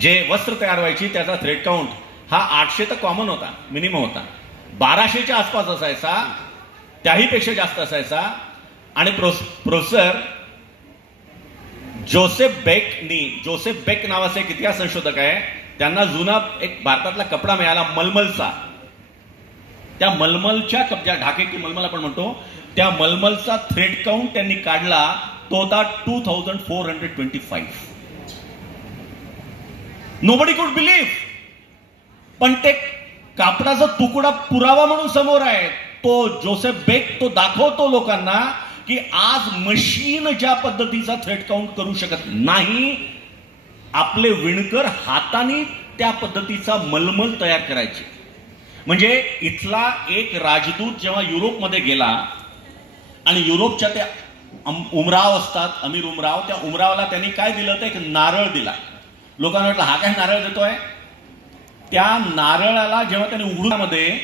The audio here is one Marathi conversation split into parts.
जे वस्त्र तयार व्हायची त्याचा थ्रेड काउंट हा 800 तर कॉमन होता, मिनिमम होता, 1200च्या आसपास असायचा, त्याही पेक्षा जास्त असायचा. आणि प्रोफेसर जोसेफ बेक नावाचे एक इतिहास संशोधक आहे, त्यांना जुना एक भारतातला कपडा मिळाला मलमलचा. त्या मलमलच्या कपड्या, ढाके की मलमल आपण म्हणतो, त्या मलमलचा थ्रेड काउंट त्यांनी काढला, तो होता 2425. नोबडी कुड बिलीव्ह. पण ते कापडाचा तुकडा पुरावा म्हणून समोर आहे. तो जोसेफ बेक तो दाखवतो लोकांना की आज मशीन ज्या पद्धतीचा थ्रेड काउंट करू शकत नाही, आपले विणकर हाताने त्या पद्धतीचा मलमल तयार करायचे. म्हणजे इथला एक राजदूत जेव्हा युरोपमध्ये गेला आणि युरोपच्या त्या उमराव असतात, अमीर उमराव, त्या उमरावला त्यांनी काय दिलं तर एक नारळ दिला. लोकांना वाटलं हा काय नारळ देतोय. त्या नारळाला जेव्हा त्यांनी उघडूमध्ये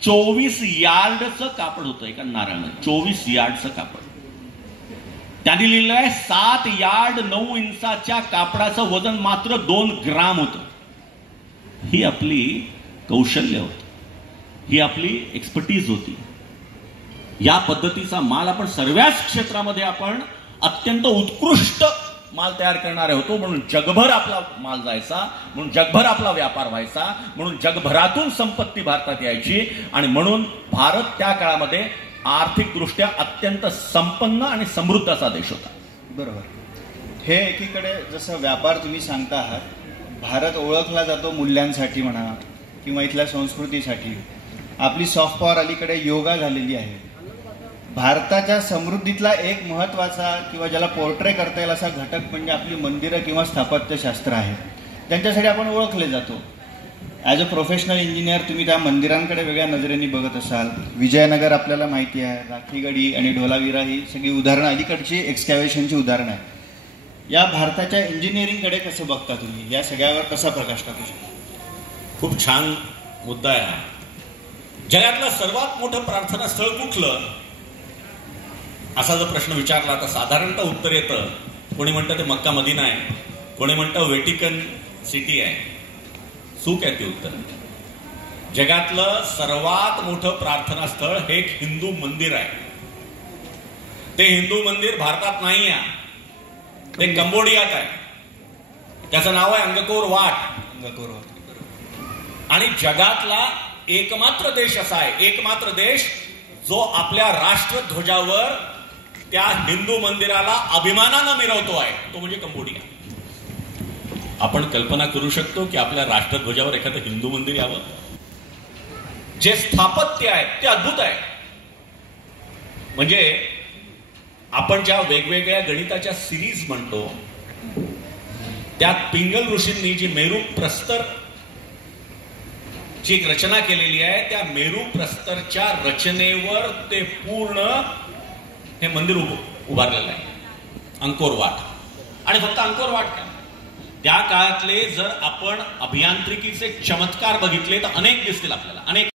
24 यार्डचं कापड होतं एका नारळामध्ये, 24 यार्डचं कापड. त्यांनी लिहिलं आहे 7 यार्ड 9 इंचाच्या कापडाचं वजन मात्र 2 ग्राम होतं. ही आपली कौशल्य होतं, ही आपली एक्सपर्टीज होती. या पद्धतीचा माल आपण सर्वच क्षेत्रामध्ये आपण अत्यंत उत्कृष्ट माल तयार करणारे होतो. म्हणून जगभर आपला माल जायचा, म्हणून जगभर आपला व्यापार व्हायचा, म्हणून जगभरातून संपत्ती भारतात यायची. आणि म्हणून भारत त्या काळामध्ये आर्थिकदृष्ट्या अत्यंत संपन्न आणि समृद्ध असा देश होता. बरोबर. हे एकीकडे जसं व्यापार तुम्ही सांगता आहात, भारत ओळखला जातो मूल्यांसाठी म्हणा किंवा इथल्या संस्कृतीसाठी. आपली सॉफ्ट पॉवर अलीकडे योगा झालेली आहे. भारताच्या समृद्धीतला एक महत्त्वाचा किंवा ज्याला पोर्ट्रे करता येईल असा घटक म्हणजे आपली मंदिरं किंवा स्थापत्यशास्त्र आहे. त्यांच्यासाठी आपण ओळखले जातो. ॲज अ प्रोफेशनल इंजिनियर तुम्ही त्या मंदिरांकडे वेगळ्या नजरेने बघत असाल. विजयनगर आपल्याला माहिती आहे, राखीगडी आणि ढोलावीरा ही सगळी उदाहरणं अलीकडची एक्सकॅव्हेशनची उदाहरणं आहेत. या भारताच्या इंजिनिअरिंगकडे कसं बघता तुम्ही, या सगळ्यावर कसा प्रकाश टाकू शकता? खूप छान मुद्दा आहे हा. जगातलं सर्वात मोठं प्रार्थना स्थळ कुठलं असा जर प्रश्न विचारला तर साधारणतः उत्तर येतं, कोणी म्हणतं ते मक्का मदिना आहे, कोणी म्हणतं व्हेटिकन सिटी आहे. चूक आहे ती उत्तर. जगातलं सर्वात मोठं प्रार्थना स्थळ हे एक हिंदू मंदिर आहे. ते हिंदू मंदिर भारतात नाही आहे, ते कंबोडियात आहे. त्याचं नाव आहे अंगकोर वाट. आणि जगातला एकमात्र देश असा आहे, एकमात्र देश जो आपल्या राष्ट्रध्वजावर त्या हिंदू मंदिराला अभिमानानं मिरवतो आहे, तो म्हणजे कंबोडिया. आपण कल्पना करू शकतो की आपल्या राष्ट्रध्वजावर एखादं हिंदू मंदिर यावं. जे स्थापत्य आहे ते अद्भुत आहे. म्हणजे आपण ज्या वेगवेगळ्या गणिताच्या सिरीज म्हणतो, त्यात पिंगल ऋषींनी जी मेरू प्रस्तर ची एक रचना केलेली आहे, त्या मेरू प्रस्तरच्या रचनेवर ते पूर्ण हे मंदिर उभारलेलं आहे, अंकोर वाट. आणि फक्त अंकोर वाट का, त्या काळातले जर आपण अभियांत्रिकीचे चमत्कार बघितले तर अनेक दिसतील आपल्याला, अनेक.